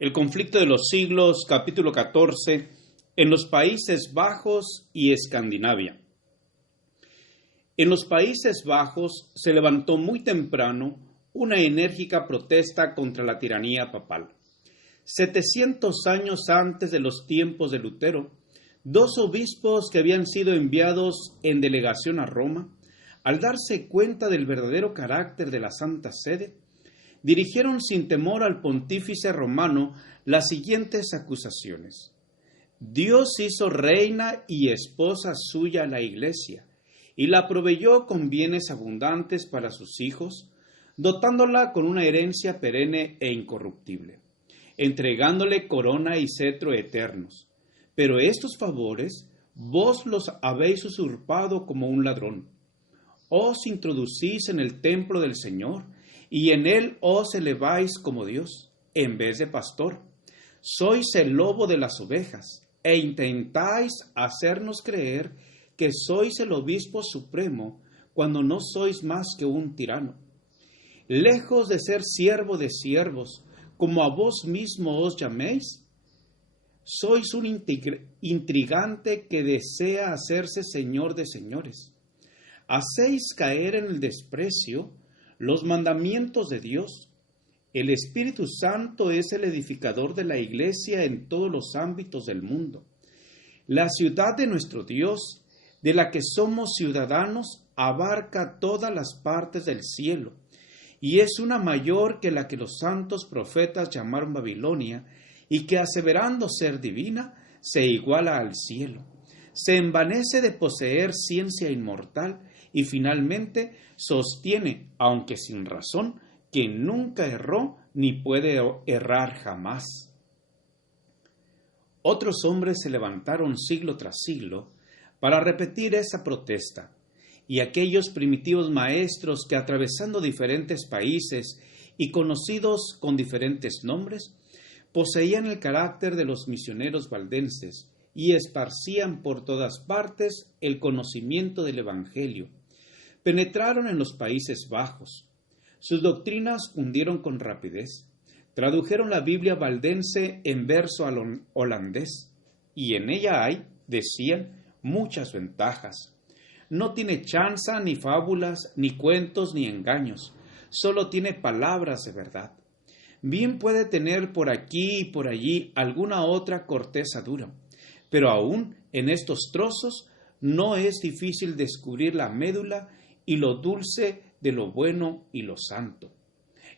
El conflicto de los siglos, capítulo 14, en los Países Bajos y Escandinavia. En los Países Bajos se levantó muy temprano una enérgica protesta contra la tiranía papal. 700 años antes de los tiempos de Lutero, dos obispos que habían sido enviados en delegación a Roma, al darse cuenta del verdadero carácter de la Santa Sede, dirigieron sin temor al pontífice romano las siguientes acusaciones. Dios hizo reina y esposa suya a la Iglesia, y la proveyó con bienes abundantes para sus hijos, dotándola con una herencia perenne e incorruptible, entregándole corona y cetro eternos. Pero estos favores vos los habéis usurpado como un ladrón. Os introducís en el templo del Señor, y en él os eleváis como Dios, en vez de pastor. Sois el lobo de las ovejas, e intentáis hacernos creer que sois el obispo supremo, cuando no sois más que un tirano. Lejos de ser siervo de siervos, como a vos mismo os llaméis, sois un intrigante que desea hacerse señor de señores. Hacéis caer en el desprecio los mandamientos de Dios. El Espíritu Santo es el edificador de la Iglesia en todos los ámbitos del mundo. La ciudad de nuestro Dios, de la que somos ciudadanos, abarca todas las partes del cielo, y es una mayor que la que los santos profetas llamaron Babilonia, y que, aseverando ser divina, se iguala al cielo. Se envanece de poseer ciencia inmortal, y finalmente sostiene, aunque sin razón, que nunca erró ni puede errar jamás. Otros hombres se levantaron siglo tras siglo para repetir esa protesta, y aquellos primitivos maestros que, atravesando diferentes países y conocidos con diferentes nombres, poseían el carácter de los misioneros valdenses y esparcían por todas partes el conocimiento del Evangelio, penetraron en los Países Bajos. Sus doctrinas hundieron con rapidez. Tradujeron la Biblia valdense en verso al holandés, y en ella hay, decían, muchas ventajas. No tiene chanza, ni fábulas, ni cuentos, ni engaños. Solo tiene palabras de verdad. Bien puede tener por aquí y por allí alguna otra corteza dura, pero aún en estos trozos no es difícil descubrir la médula y lo dulce de lo bueno y lo santo.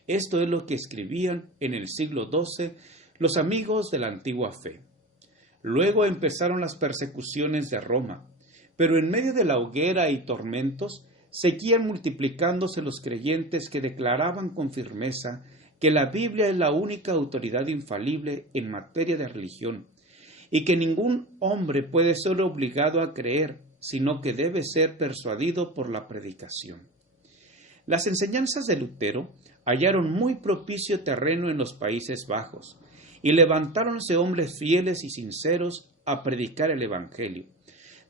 Esto es lo que escribían en el siglo XII los amigos de la antigua fe. Luego empezaron las persecuciones de Roma, pero en medio de la hoguera y tormentos seguían multiplicándose los creyentes que declaraban con firmeza que la Biblia es la única autoridad infalible en materia de religión, y que ningún hombre puede ser obligado a creer, sino que debe ser persuadido por la predicación. Las enseñanzas de Lutero hallaron muy propicio terreno en los Países Bajos, y levantáronse hombres fieles y sinceros a predicar el Evangelio.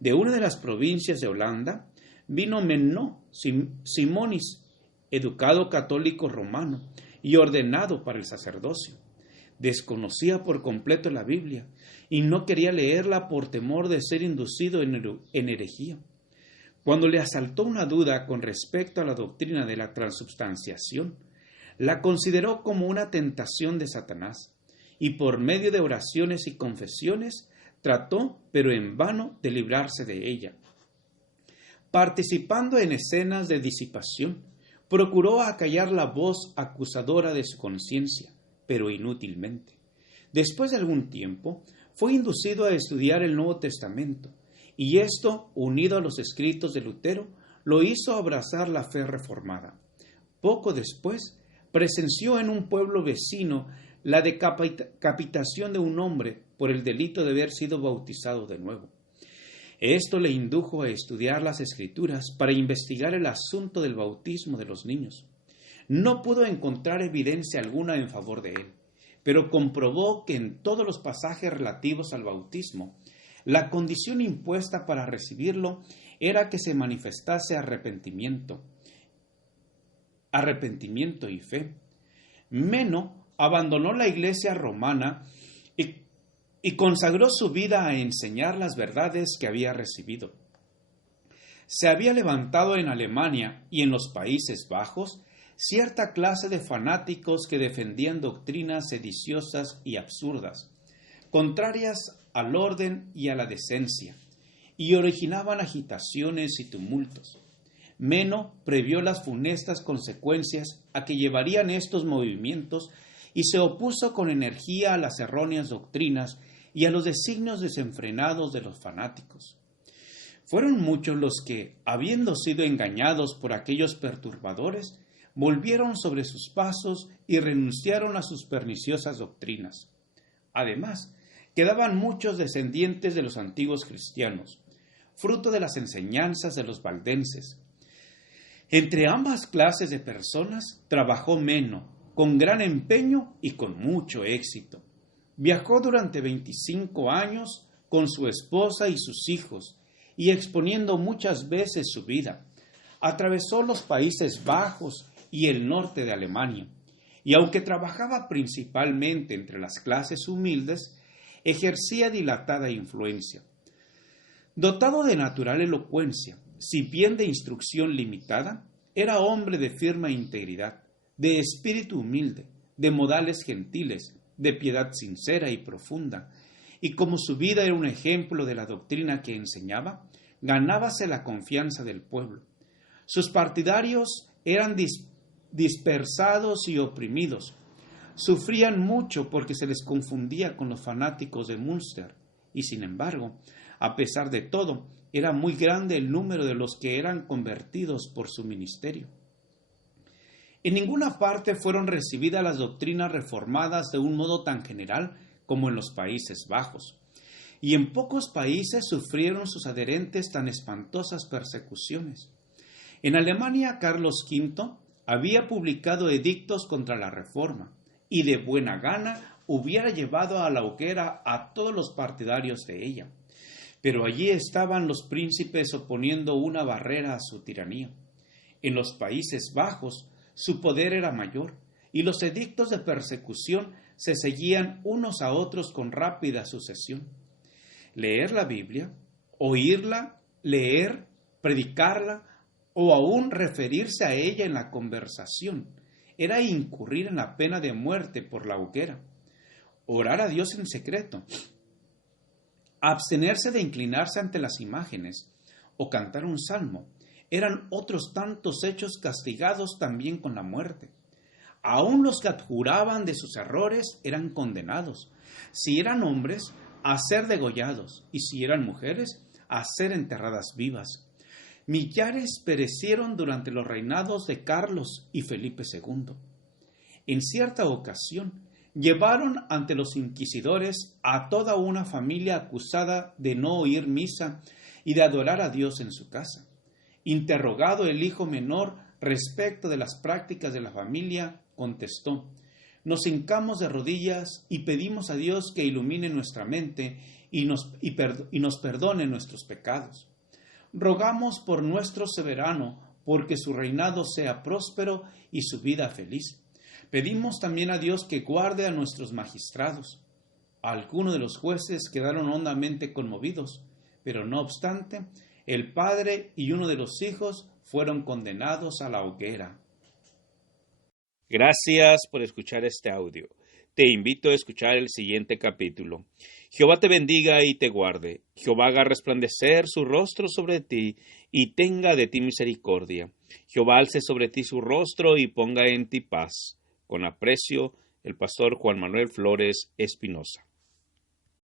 De una de las provincias de Holanda vino Menno Simonis, educado católico romano y ordenado para el sacerdocio. Desconocía por completo la Biblia y no quería leerla por temor de ser inducido en herejía. Cuando le asaltó una duda con respecto a la doctrina de la transubstanciación, la consideró como una tentación de Satanás, y por medio de oraciones y confesiones trató, pero en vano, de librarse de ella. Participando en escenas de disipación, procuró acallar la voz acusadora de su conciencia, pero inútilmente. Después de algún tiempo, fue inducido a estudiar el Nuevo Testamento, y esto, unido a los escritos de Lutero, lo hizo abrazar la fe reformada. Poco después, presenció en un pueblo vecino la decapitación de un hombre por el delito de haber sido bautizado de nuevo. Esto le indujo a estudiar las Escrituras para investigar el asunto del bautismo de los niños. No pudo encontrar evidencia alguna en favor de él, pero comprobó que en todos los pasajes relativos al bautismo, la condición impuesta para recibirlo era que se manifestase arrepentimiento y fe. Menno abandonó la iglesia romana y consagró su vida a enseñar las verdades que había recibido. Se había levantado en Alemania y en los Países Bajos cierta clase de fanáticos que defendían doctrinas sediciosas y absurdas, contrarias al orden y a la decencia, y originaban agitaciones y tumultos. Meno previó las funestas consecuencias a que llevarían estos movimientos y se opuso con energía a las erróneas doctrinas y a los designios desenfrenados de los fanáticos. Fueron muchos los que, habiendo sido engañados por aquellos perturbadores, volvieron sobre sus pasos y renunciaron a sus perniciosas doctrinas. Además, quedaban muchos descendientes de los antiguos cristianos, fruto de las enseñanzas de los valdenses. Entre ambas clases de personas trabajó Meno, con gran empeño y con mucho éxito. Viajó durante 25 años con su esposa y sus hijos, y exponiendo muchas veces su vida. Atravesó los Países Bajos y el norte de Alemania, y aunque trabajaba principalmente entre las clases humildes, ejercía dilatada influencia. Dotado de natural elocuencia, si bien de instrucción limitada, era hombre de firme integridad, de espíritu humilde, de modales gentiles, de piedad sincera y profunda, y como su vida era un ejemplo de la doctrina que enseñaba, ganábase la confianza del pueblo. Sus partidarios eran dispersados y oprimidos. Sufrían mucho porque se les confundía con los fanáticos de Münster, y sin embargo, a pesar de todo, era muy grande el número de los que eran convertidos por su ministerio. En ninguna parte fueron recibidas las doctrinas reformadas de un modo tan general como en los Países Bajos, y en pocos países sufrieron sus adherentes tan espantosas persecuciones. En Alemania, Carlos V había publicado edictos contra la reforma, y de buena gana hubiera llevado a la hoguera a todos los partidarios de ella. Pero allí estaban los príncipes oponiendo una barrera a su tiranía. En los Países Bajos su poder era mayor, y los edictos de persecución se seguían unos a otros con rápida sucesión. Leer la Biblia, oírla, leer, predicarla, o aún referirse a ella en la conversación, era incurrir en la pena de muerte por la hoguera. Orar a Dios en secreto, abstenerse de inclinarse ante las imágenes, o cantar un salmo, eran otros tantos hechos castigados también con la muerte. Aún los que adjuraban de sus errores eran condenados, si eran hombres, a ser degollados, y si eran mujeres, a ser enterradas vivas. Millares perecieron durante los reinados de Carlos y Felipe II. En cierta ocasión, llevaron ante los inquisidores a toda una familia acusada de no oír misa y de adorar a Dios en su casa. Interrogado el hijo menor respecto de las prácticas de la familia, contestó: nos hincamos de rodillas y pedimos a Dios que ilumine nuestra mente y nos perdone nuestros pecados. Rogamos por nuestro soberano, porque su reinado sea próspero y su vida feliz. Pedimos también a Dios que guarde a nuestros magistrados. Algunos de los jueces quedaron hondamente conmovidos, pero no obstante, el padre y uno de los hijos fueron condenados a la hoguera. Gracias por escuchar este audio. Te invito a escuchar el siguiente capítulo. Jehová te bendiga y te guarde. Jehová haga resplandecer su rostro sobre ti y tenga de ti misericordia. Jehová alce sobre ti su rostro y ponga en ti paz. Con aprecio, el pastor Juan Manuel Flores Espinosa.